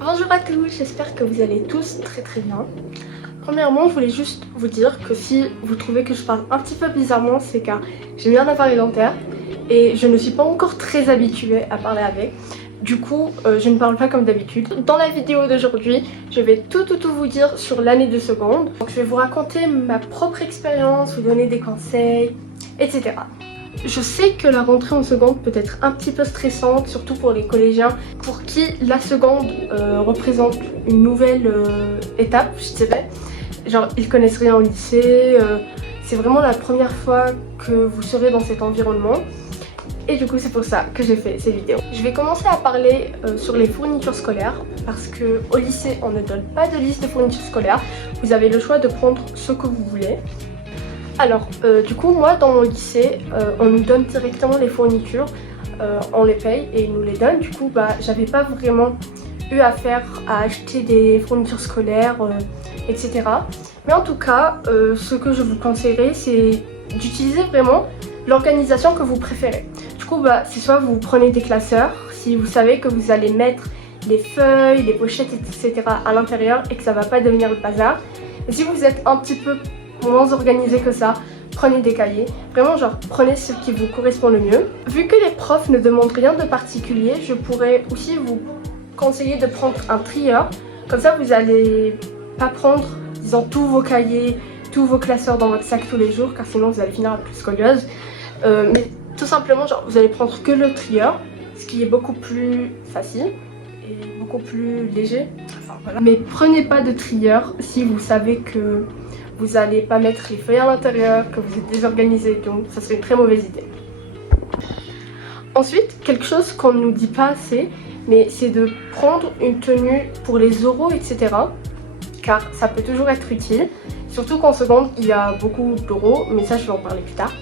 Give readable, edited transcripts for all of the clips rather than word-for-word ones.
Bonjour à tous, j'espère que vous allez tous très bien. Premièrement, je voulais juste vous dire que si vous trouvez que je parle un petit peu bizarrement, c'est car j'ai mis un appareil dentaire et je ne suis pas encore très habituée à parler avec. Du coup, je ne parle pas comme d'habitude. Dans la vidéo d'aujourd'hui, je vais tout vous dire sur l'année de seconde. Donc, je vais vous raconter ma propre expérience, vous donner des conseils, etc. Je sais que la rentrée en seconde peut être un petit peu stressante, surtout pour les collégiens, pour qui la seconde représente une nouvelle étape, je dirais. Genre, ils connaissent rien au lycée, c'est vraiment la première fois que vous serez dans cet environnement. Et du coup, c'est pour ça que j'ai fait ces vidéos. Je vais commencer à parler sur les fournitures scolaires, parce qu'au lycée, on ne donne pas de liste de fournitures scolaires. Vous avez le choix de prendre ce que vous voulez. Alors, du coup, moi, dans mon lycée, on nous donne directement les fournitures, on les paye et ils nous les donnent. Du coup, j'avais pas vraiment eu affaire à acheter des fournitures scolaires, etc. Mais en tout cas, ce que je vous conseillerais, c'est d'utiliser vraiment l'organisation que vous préférez. Du coup, c'est soit vous prenez des classeurs, si vous savez que vous allez mettre les feuilles, les pochettes, etc. à l'intérieur et que ça va pas devenir le bazar. Et si vous êtes un petit peu moins organisé que ça, prenez des cahiers. Vraiment, genre, prenez ce qui vous correspond le mieux. Vu que les profs ne demandent rien de particulier, je pourrais aussi vous conseiller de prendre un trieur. Comme ça, vous n'allez pas prendre, disons, tous vos cahiers, tous vos classeurs dans votre sac tous les jours, car sinon vous allez finir avec une scolieuse. Mais tout simplement, genre, vous allez prendre que le trieur, ce qui est beaucoup plus facile et beaucoup plus léger. Enfin, voilà. Mais prenez pas de trieur si vous savez que vous n'allez pas mettre les feuilles à l'intérieur, que vous êtes désorganisé, donc ça serait une très mauvaise idée. Ensuite, quelque chose qu'on ne nous dit pas assez, mais c'est de prendre une tenue pour les oraux, etc. Car ça peut toujours être utile, surtout qu'en seconde, il y a beaucoup d'oraux, mais ça je vais en parler plus tard.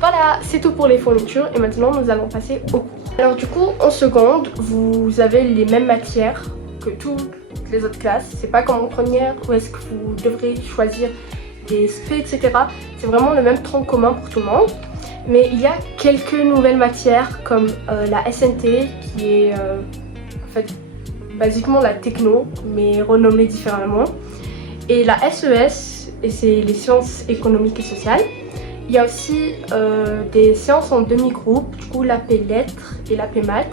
Voilà, c'est tout pour les fournitures et maintenant nous allons passer au cours. Alors du coup, en seconde, vous avez les mêmes matières que toutes les autres classes. C'est pas comme en première où est-ce que vous devrez choisir des spé, etc. C'est vraiment le même tronc commun pour tout le monde. Mais il y a quelques nouvelles matières comme la SNT qui est en fait basiquement la techno mais renommée différemment. Et la SES, et c'est les sciences économiques et sociales. Il y a aussi des séances en demi-groupe, du coup l'AP lettres et l'AP maths.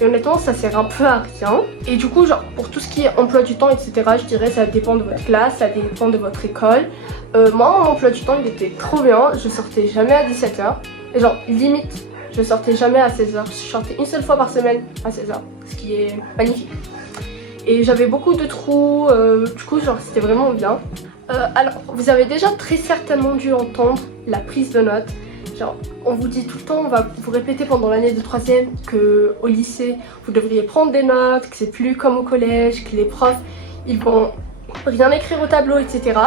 Et honnêtement, ça sert un peu à rien. Et du coup, genre, pour tout ce qui est emploi du temps, etc., je dirais ça dépend de votre classe, ça dépend de votre école. Moi, mon emploi du temps, il était trop bien. Je sortais jamais à 17h. Et genre, limite, je sortais jamais à 16h. Je sortais une seule fois par semaine à 16h, ce qui est magnifique. Et j'avais beaucoup de trous, du coup, genre, c'était vraiment bien. Alors, vous avez déjà très certainement dû entendre la prise de notes. Genre, on vous dit tout le temps, on va vous répéter pendant l'année de 3e qu'au lycée, vous devriez prendre des notes, que c'est plus comme au collège, que les profs, ils vont rien écrire au tableau, etc.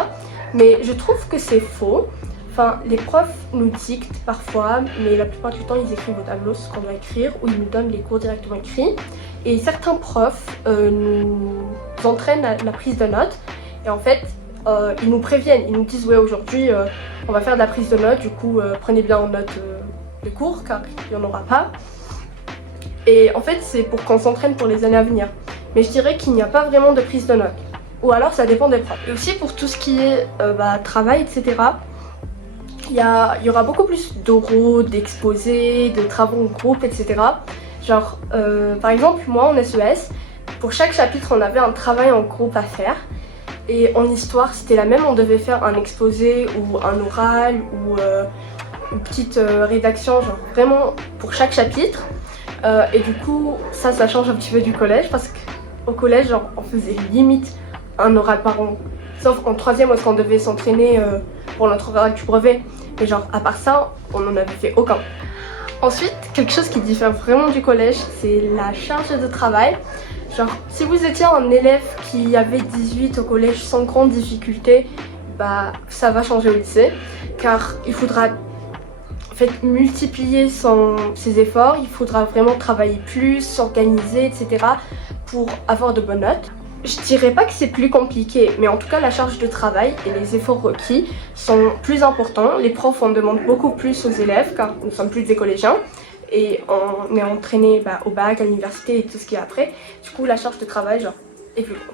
Mais je trouve que c'est faux. Enfin, les profs nous dictent parfois, mais la plupart du temps, ils écrivent au tableau ce qu'on doit écrire ou ils nous donnent les cours directement écrits. Et certains profs nous entraînent à la prise de notes. Et en fait, ils nous préviennent, ils nous disent ouais aujourd'hui on va faire de la prise de notes, du coup prenez bien en note les cours car il n'y en aura pas. Et en fait c'est pour qu'on s'entraîne pour les années à venir. Mais je dirais qu'il n'y a pas vraiment de prise de notes. Ou alors ça dépend des profs. Et aussi pour tout ce qui est travail, etc. Il y aura beaucoup plus d'oraux, d'exposés, de travaux en groupe, etc. Genre par exemple moi en SES, pour chaque chapitre on avait un travail en groupe à faire. Et en histoire, c'était la même, on devait faire un exposé ou un oral ou une petite rédaction, genre vraiment pour chaque chapitre. Et du coup, ça change un petit peu du collège parce qu'au collège, genre, on faisait limite un oral par an. Sauf en 3e où est-ce qu'on devait s'entraîner pour notre oral du brevet. Mais genre, à part ça, on n'en avait fait aucun. Ensuite, quelque chose qui diffère vraiment du collège, c'est la charge de travail. Genre, si vous étiez un élève qui avait 18 au collège sans grande difficulté, ça va changer au lycée. Car il faudra en fait multiplier ses efforts, il faudra vraiment travailler plus, s'organiser, etc. pour avoir de bonnes notes. Je dirais pas que c'est plus compliqué, mais en tout cas la charge de travail et les efforts requis sont plus importants. Les profs en demandent beaucoup plus aux élèves car nous sommes plus des collégiens. et on est entraîné au bac, à l'université et tout ce qui est après. Du coup la charge de travail genre est plus grande.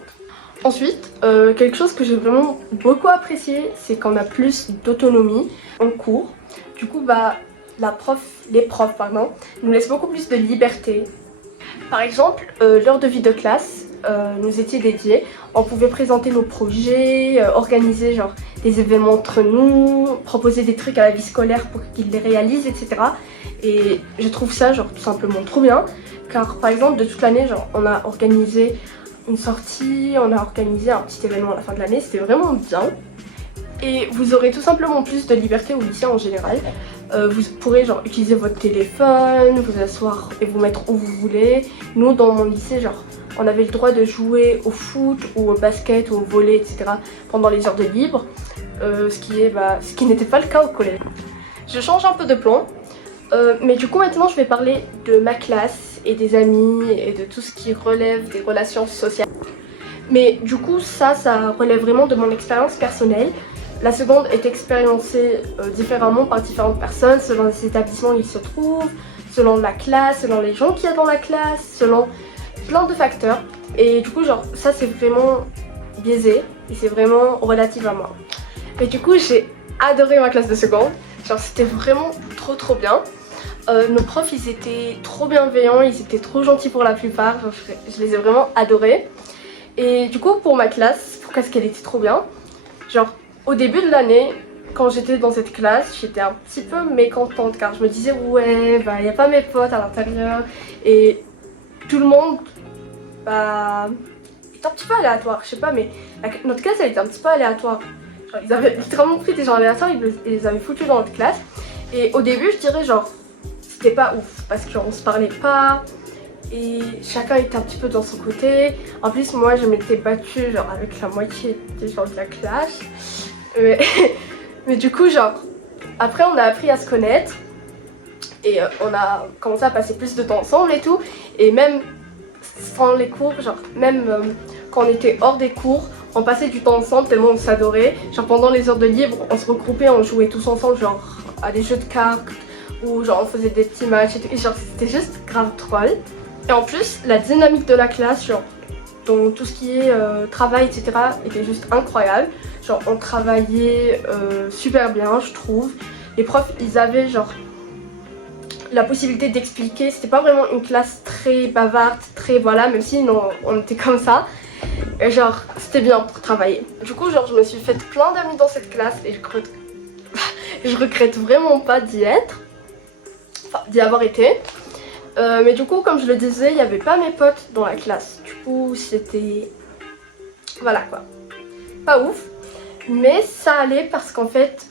Ensuite, quelque chose que j'ai vraiment beaucoup apprécié, c'est qu'on a plus d'autonomie en cours. Du coup les profs nous laissent beaucoup plus de liberté. Par exemple, l'heure de vie de classe nous était dédiée. On pouvait présenter nos projets, organiser genre des événements entre nous, proposer des trucs à la vie scolaire pour qu'ils les réalisent, etc. Et je trouve ça genre tout simplement trop bien. Car par exemple de toute l'année, genre on a organisé une sortie, on a organisé un petit événement à la fin de l'année, c'était vraiment bien. Et vous aurez tout simplement plus de liberté au lycée en général. Vous pourrez genre utiliser votre téléphone, vous asseoir et vous mettre où vous voulez. Nous dans mon lycée genre on avait le droit de jouer au foot ou au basket ou au volley, etc. pendant les heures de libre, ce qui n'était pas le cas au collège. Je change un peu de plan, mais du coup maintenant je vais parler de ma classe et des amis et de tout ce qui relève des relations sociales. Mais du coup ça relève vraiment de mon expérience personnelle. La seconde est expériencée différemment par différentes personnes, selon les établissements où ils se trouvent, selon la classe, selon les gens qu'il y a dans la classe, selon plein de facteurs. Et du coup genre ça c'est vraiment biaisé et c'est vraiment relatif à moi. Mais du coup j'ai adoré ma classe de seconde, genre c'était vraiment trop bien. Nos profs ils étaient trop bienveillants, ils étaient trop gentils pour la plupart, genre, je les ai vraiment adorés. Et du coup pour ma classe, pourquoi est-ce qu'elle était trop bien, genre au début de l'année, quand j'étais dans cette classe, j'étais un petit peu mécontente car je me disais ouais y a pas mes potes à l'intérieur et tout le monde est un petit peu aléatoire, je sais pas, mais notre classe elle était un petit peu aléatoire. Genre, ils avaient littéralement pris des gens aléatoires, ils les avaient foutus dans notre classe. Et au début je dirais genre c'était pas ouf parce qu'on se parlait pas et chacun était un petit peu dans son côté. En plus moi je m'étais battue genre avec la moitié des gens de la classe. Mais du coup genre après on a appris à se connaître et on a commencé à passer plus de temps ensemble et tout. Et même sans les cours, genre même quand on était hors des cours, on passait du temps ensemble tellement on s'adorait. Genre pendant les heures de libre on se regroupait, on jouait tous ensemble genre à des jeux de cartes ou genre on faisait des petits matchs et tout. Et genre c'était juste grave drôle. Et en plus la dynamique de la classe, genre donc tout ce qui est travail etc était juste incroyable. Genre on travaillait super bien je trouve. Les profs ils avaient genre la possibilité d'expliquer, c'était pas vraiment une classe très bavarde, très voilà, même si non, on était comme ça. Et genre c'était bien pour travailler. Du coup genre je me suis fait plein d'amis dans cette classe et je regrette vraiment pas d'y être, enfin d'y avoir été. Mais du coup comme je le disais, il n'y avait pas mes potes dans la classe. Du coup c'était voilà quoi, pas ouf. Mais ça allait parce qu'en fait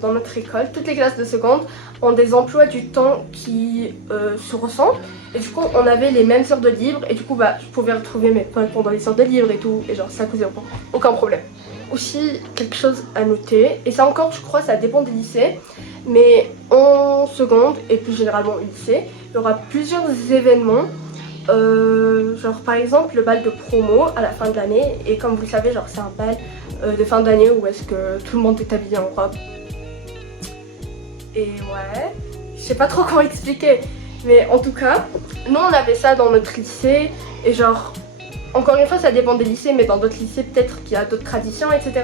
dans notre école, toutes les classes de seconde ont des emplois du temps qui se ressemblent. Et du coup on avait les mêmes heures de libre et du coup je pouvais retrouver mes potes pendant les heures de libre et tout. Et genre ça causait aucun problème. Aussi quelque chose à noter, et ça encore je crois ça dépend des lycées, mais en seconde et plus généralement au lycée, il y aura plusieurs événements. Genre par exemple le bal de promo à la fin de l'année, et comme vous le savez genre c'est un bal de fin d'année où est-ce que tout le monde est habillé en robe. Et ouais, je sais pas trop comment expliquer, mais en tout cas nous on avait ça dans notre lycée. Et genre encore une fois ça dépend des lycées, mais dans d'autres lycées peut-être qu'il y a d'autres traditions etc.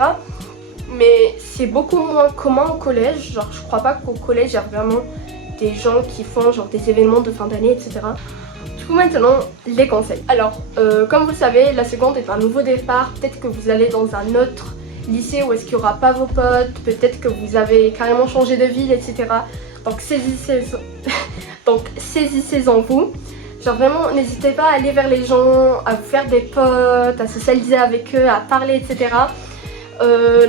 Mais c'est beaucoup moins commun au collège. Genre je crois pas qu'au collège il y a vraiment des gens qui font genre des événements de fin d'année etc. Du coup maintenant les conseils. Alors comme vous le savez, la seconde est un nouveau départ. Peut-être que vous allez dans un autre lycée où est-ce qu'il n'y aura pas vos potes. Peut-être que vous avez carrément changé de ville etc. Donc saisissez-en vous. Genre vraiment n'hésitez pas à aller vers les gens, à vous faire des potes, à socialiser avec eux, à parler etc.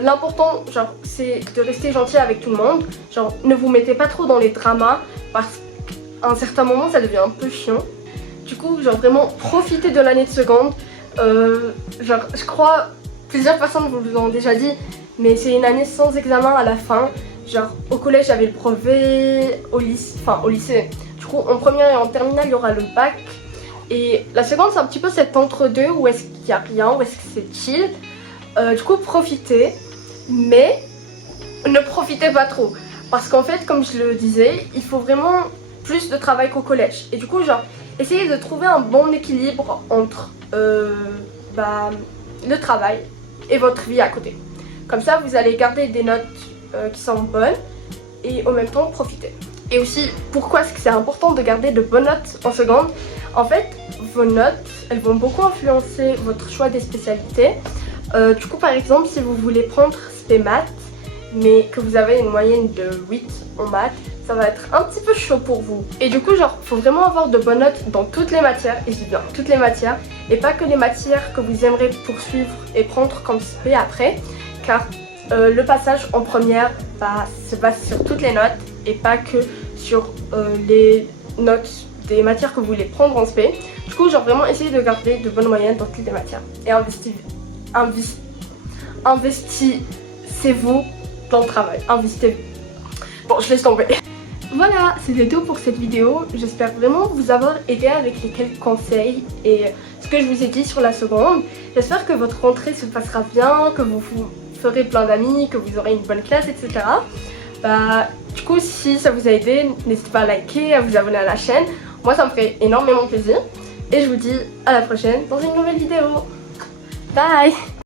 L'important genre c'est de rester gentil avec tout le monde. Genre ne vous mettez pas trop dans les dramas parce qu'à un certain moment ça devient un peu chiant. Du coup genre vraiment profitez de l'année de seconde. Genre je crois plusieurs personnes vous l'ont déjà dit, mais c'est une année sans examen à la fin. Genre au collège j'avais le brevet, au lycée. Du coup en première et en terminale il y aura le bac. Et la seconde c'est un petit peu cet entre-deux où est-ce qu'il n'y a rien, où est-ce que c'est chill. Du coup profitez, mais ne profitez pas trop. Parce qu'en fait comme je le disais, il faut vraiment plus de travail qu'au collège. Et du coup, genre, essayez de trouver un bon équilibre entre le travail et votre vie à côté. Comme ça, vous allez garder des notes qui sont bonnes et en même temps profiter. Et aussi, pourquoi est-ce que c'est important de garder de bonnes notes en seconde? En fait, vos notes, elles vont beaucoup influencer votre choix des spécialités. Du coup, par exemple, si vous voulez prendre spé maths, mais que vous avez une moyenne de 8 en maths, ça va être un petit peu chaud pour vous. Et du coup, genre, faut vraiment avoir de bonnes notes dans toutes les matières, et je dis bien toutes les matières, et pas que les matières que vous aimeriez poursuivre et prendre comme spé après, car le passage en première se base sur toutes les notes et pas que sur les notes des matières que vous voulez prendre en spé. Du coup, genre, vraiment essayez de garder de bonnes moyennes dans toutes les matières. Et investissez-vous dans le travail. Investissez-vous. Bon, je laisse tomber. Voilà, c'était tout pour cette vidéo. J'espère vraiment vous avoir aidé avec les quelques conseils et ce que je vous ai dit sur la seconde. J'espère que votre rentrée se passera bien, que vous ferez plein d'amis, que vous aurez une bonne classe, etc. Du coup, si ça vous a aidé, n'hésitez pas à liker, à vous abonner à la chaîne. Moi, ça me fait énormément plaisir. Et je vous dis à la prochaine dans une nouvelle vidéo. Bye!